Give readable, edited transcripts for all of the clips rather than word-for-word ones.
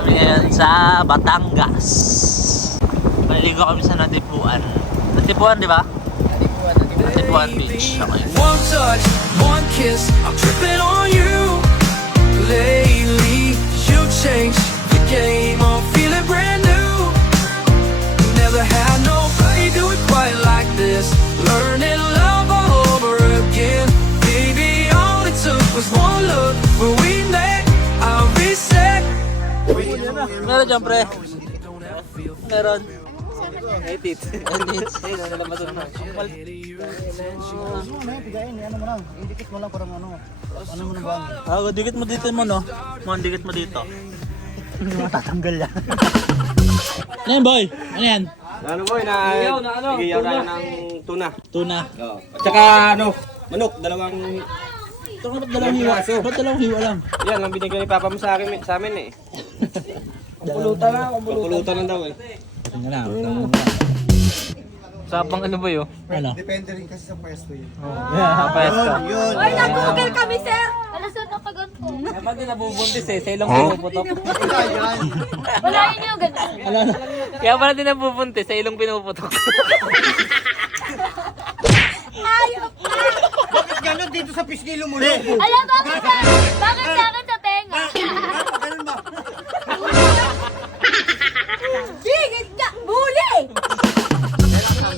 kami ngayon sa Batangas. Maliligo kami sa Natipuan. Natipuan, di ba? Natipuan Beach. Okay. One touch, one kiss, I'm tripping on you. Lately, you changed the game, I'm feeling brand new. Never had nobody do it quite like this. Learning love all over again. Baby, all it took was one look. When we met, I'll reset. Meron dyan, pre. Meron. Edit. Indikit mo lang parang ano mo na ba? Dikit mo dito mo, no? Dikit mo dito. Matatanggal yan. Ano yan, boy? Ano yan? Ano boy, igiyaw tayo ng tuna. Tuna. Oo. At saka manok, dalawang Ito ka ba't dalawang hiwa? Ba't dalawang hiwa lang? yan ang binigyan ni Papa mo sa amin eh. Kumpulutan lang daw eh. Tingnan na. Sapang ano ba yun? Ano? Depende rin kasi sa pwesto yun. Kapayas ka. Yun. Ay, nag-google kami, sir! Alas na nakaganto. Kapag din nabubuntis eh, sa ilong pinuputok. Wala yun yung ganun. Ano? Kaya pala din nabubuntis, sa ilong pinuputok. Ayop ka! Bakit gano'n dito sa pisngi lumulog? Alam mo, bakit sa, bakit sa akin sa tenga? Ganun ba? Gigit ka! Bully!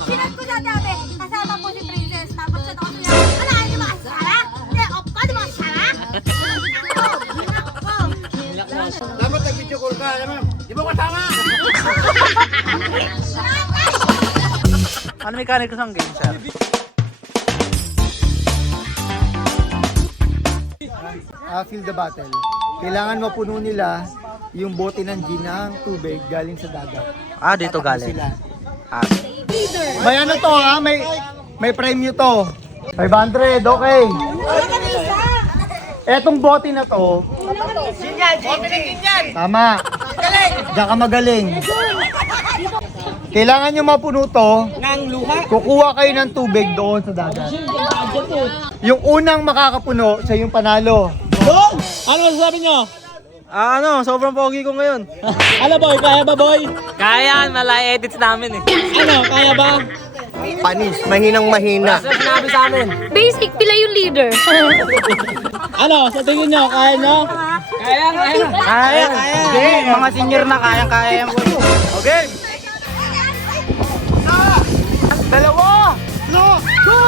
Sinat ko dati, kasama po si Princess. Tapos siya ako niya, wala, hindi mo kasi Sara? Hindi, off ka, di mo kasi Sara? Dapat nag-video call ka, alam mo? Di mo kasama! Ano mechanic ko sa game, sir? Feel the battle. Kailangan mapuno nila yung bote ng gin ng tubig galing sa dagat. Dito Tatakbo galing. sila. Ah. May ano to ha? May premyo to. 500, okay. Etong bote na to. Tama. Diyan ka magaling. Kailangan nyo mapuno to. Kukuha kayo ng tubig doon sa dagat. Yung unang makakapuno, siya yung panalo. Ano masasabi nyo? Sobrang pogi ko ngayon. Ano, boy? Kaya ba, boy? Kaya, malay edits namin eh. Ano? Kaya ba? Panis, mahinang mahina. Sinabi sa amin. Basic, pila yung leader. Ano? Sa tingin nyo? Kaya nyo? Kaya. Hindi, mga senior na kaya. Okay. Dalawa! No! Go!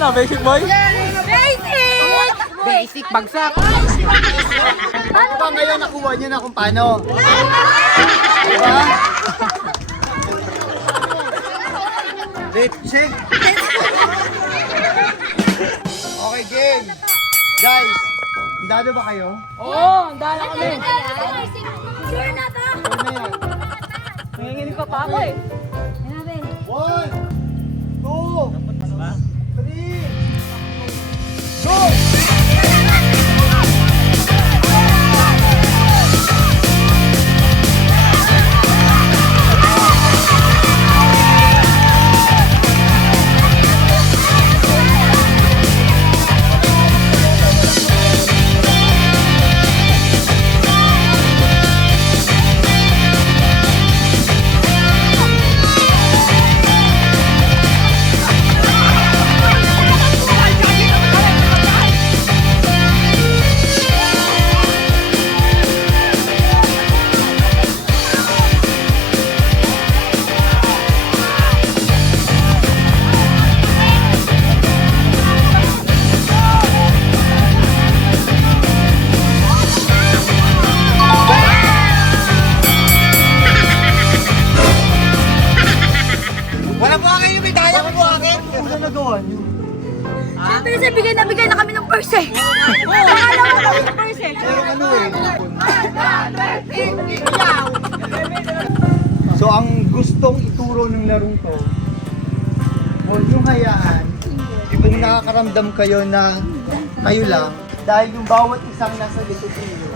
Ano? Basic, boy? Basic! Basic, bagsak. Ano ba ngayon nakuha niyo na kung paano? Diba? Let's check. Okay, game. Guys, handa ba kayo? Sure na to? Ano na yan? Nanginginig pa ako eh. 1, 2, 3, go! nagustuhan nyo? Siyempre kasi bigay na kami ng purse eh. Pangalawa kami ng purse eh. Pero ano eh. So ang gustong ituro ng larong to, huwag yung hayaan kung nakakaramdam kayo na kayo lang, dahil yung bawat isang nasa likod ninyo,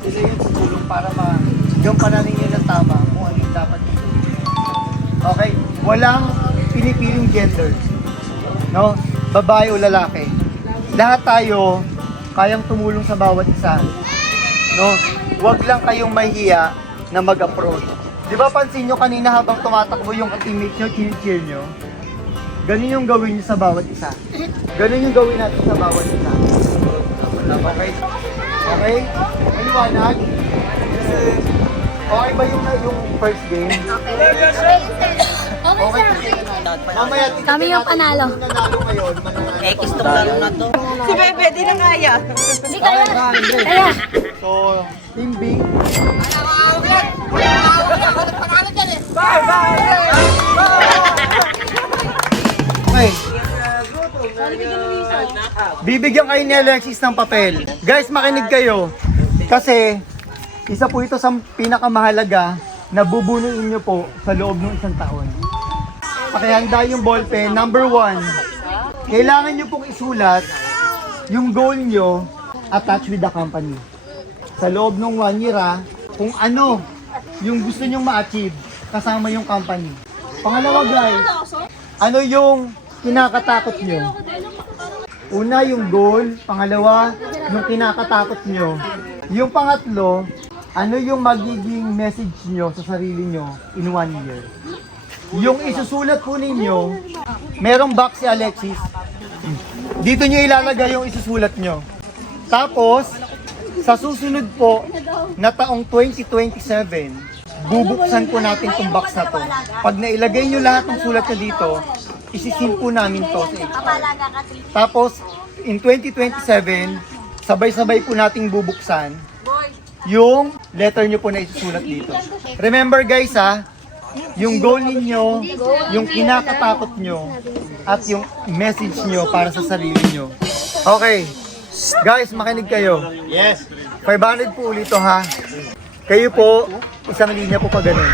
sila yung tutulong para yung pananin nyo ng tama kung ano yung dapat nyo. Okay? Walang pinipiling gender. No? Babae o lalaki. Lahat tayo kayang tumulong sa bawat isa. No? Huwag lang kayong mahihiya na mag-approach. Di ba pansin nyo kanina habang tumatakbo yung teammate nyo, cheer nyo? Ganun yung gawin nyo sa bawat isa. Ganun yung gawin natin sa bawat isa. Okay? Okay? Maliwanag? Okay ba yung first game? Okay. Mamaya, Kami yung panalo. Kung nanalo ngayon, mananalo. X tong laro na to. Si Bebe, di na kaya. Hindi kaya. Kaya. So, Team B. Okay. Bibigyan kayo ni Alexis ng papel. Guys, makinig kayo. Kasi, isa po ito sa pinakamahalaga na bubunuin nyo po sa loob ng isang taon. Pakihanda yung ballpen. Number 1, kailangan nyo pong isulat yung goal nyo attached with the company. Sa loob ng 1 year kung ano yung gusto nyong ma-achieve kasama yung company. Pangalawa guys, ano yung kinakatakot nyo? Una yung goal, pangalawa yung kinakatakot nyo. Yung pangatlo, ano yung magiging message nyo sa sarili nyo in 1 year? Yung isusulat po ninyo, merong box si Alexis. Dito nyo ilalagay yung isusulat nyo. Tapos, sa susunod po na taong 2027, bubuksan po natin itong box na to. Pag nailagay nyo lahat ng sulat na dito, isisin po namin to sa HR. Tapos, in 2027, sabay-sabay po nating bubuksan yung letter nyo po na isusulat dito. Remember guys yung goal ninyo, yung kinakatakot nyo, at yung message nyo para sa sarili nyo. Okay. Guys, makinig kayo. Yes. 500 po ulit to ha. Kayo po, isang linya po pa ganun.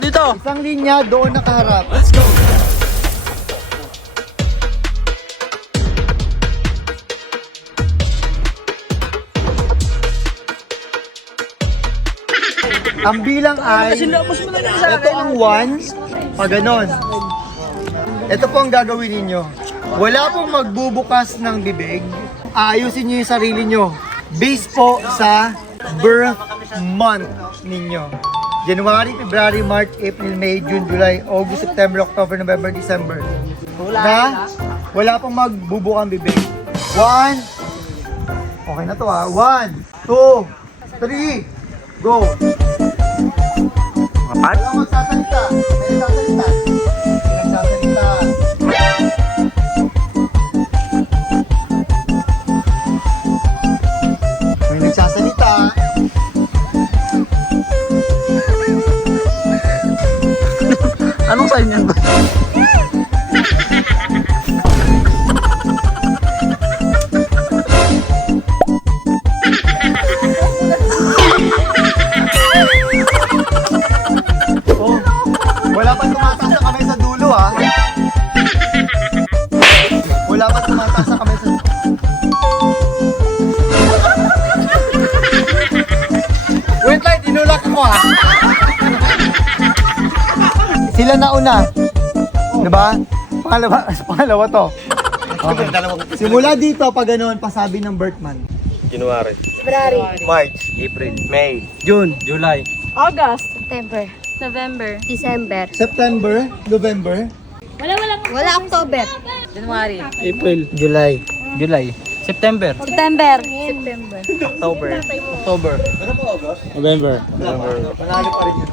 Dito! Isang linya doon nakaharap. Ang bilang ay, ito ang 1, pag ganon. Ito po ang gagawin ninyo. Wala pong magbubukas ng bibig. Aayusin nyo yung sarili nyo. Based po sa birth month ninyo. January, February, March, April, May, June, July, August, September, October, November, December. Na wala pong magbubukang bibig. 1, okay na to 1, 2, 3, go! Wala magsasalita. May nagsasalita. May nagsasalita. May nagsasalita. Anong sign yan ba? Oh, wala pa tumataas sa kamay sa dulo Wala pa tumataas sa kamay sa dulo. Wait lang, tinulak mo Sila na una. Diba? Pangalawa to. Okay. Simula dito, pag ganoon, pasabi ng birth month. January, March, April, May, June, July, August. September. November. December. September, November, Wala October. January. April, July. July. September. September. October. October. November. Panalo pa rin yun.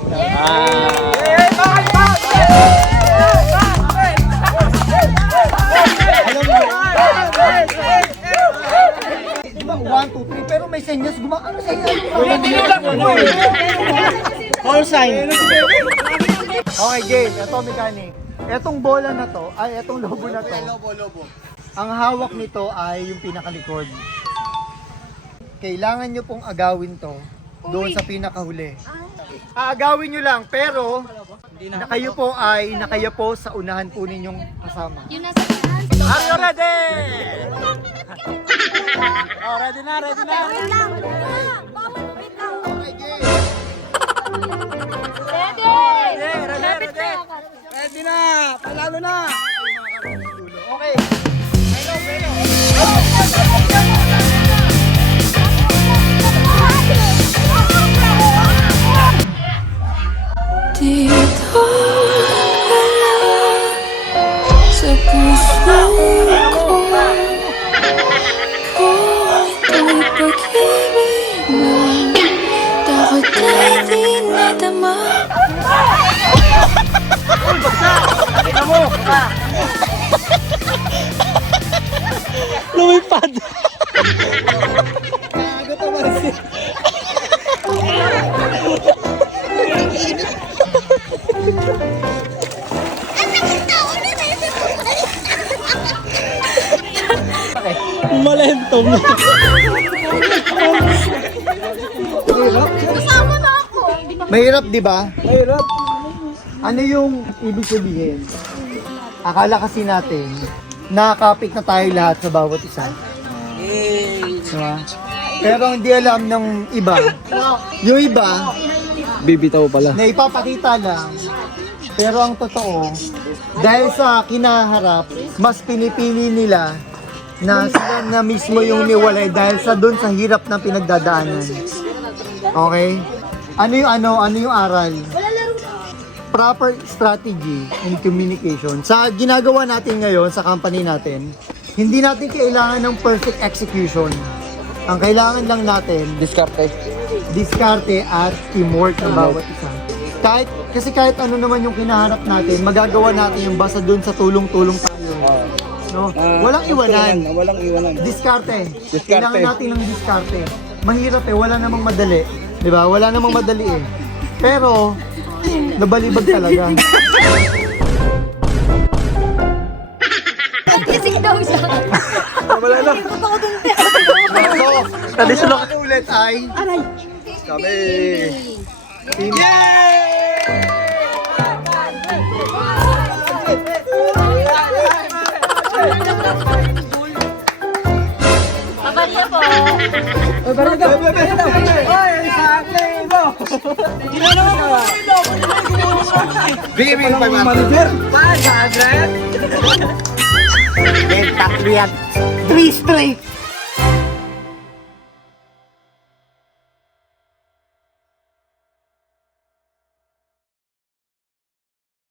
Di ba, 1, 2, 3, pero may senyas gumaano senyas? Call sign. Okay, game. Ito, mechanic. Etong bola na to, ay etong lobo na to. Ang hawak nito ay yung pinakalikod. Kailangan nyo pong agawin to doon sa pinakahuli. Aagawin nyo lang, pero nakaya po sa unahan po ninyong kasama. Are you ready? Oh, ready na, ready na. Wait lang. Bawal, wait lang. Ready na! Panalo na! Okay. Dito ka lang sa puso ko. Kung ito'y pag-ibig mo, dapat ay di nadama. Lumipad. Malentong. Kasama na ako. Mahirap, di ba? Mahirap. Ano yung ibig sabihin? Akala kasi natin, nakakapit na tayo lahat sa bawat isa. Diba? Pero hindi alam ng iba. Yung iba, Bibitaw pala. na ipapakita lang. Pero ang totoo, dahil sa kinaharap, mas pinipili nila na sila na mismo yung niwalay dahil sa doon sa hirap ng pinagdadaanan. Okay? Ano yung aral? Proper strategy and communication. Sa ginagawa natin ngayon sa company natin, hindi natin kailangan ng perfect execution. Ang kailangan lang natin, diskarte at teamwork ng bawat isa. Kahit ano naman yung kinaharap natin, magagawa natin yung basta dun sa tulong-tulong tayo. No? Walang iwanan. Walang iwanan. Diskarte. Kailangan natin ng diskarte. Mahirap wala namang madali. 'Di ba? Wala namang madali eh. Pero nabalibag talaga. Nagkising daw siya. Wala na. So, Traditional. ulit ay Kami. Mabaria po. Bigay mo yung 500. tatlo yan. 3 straight.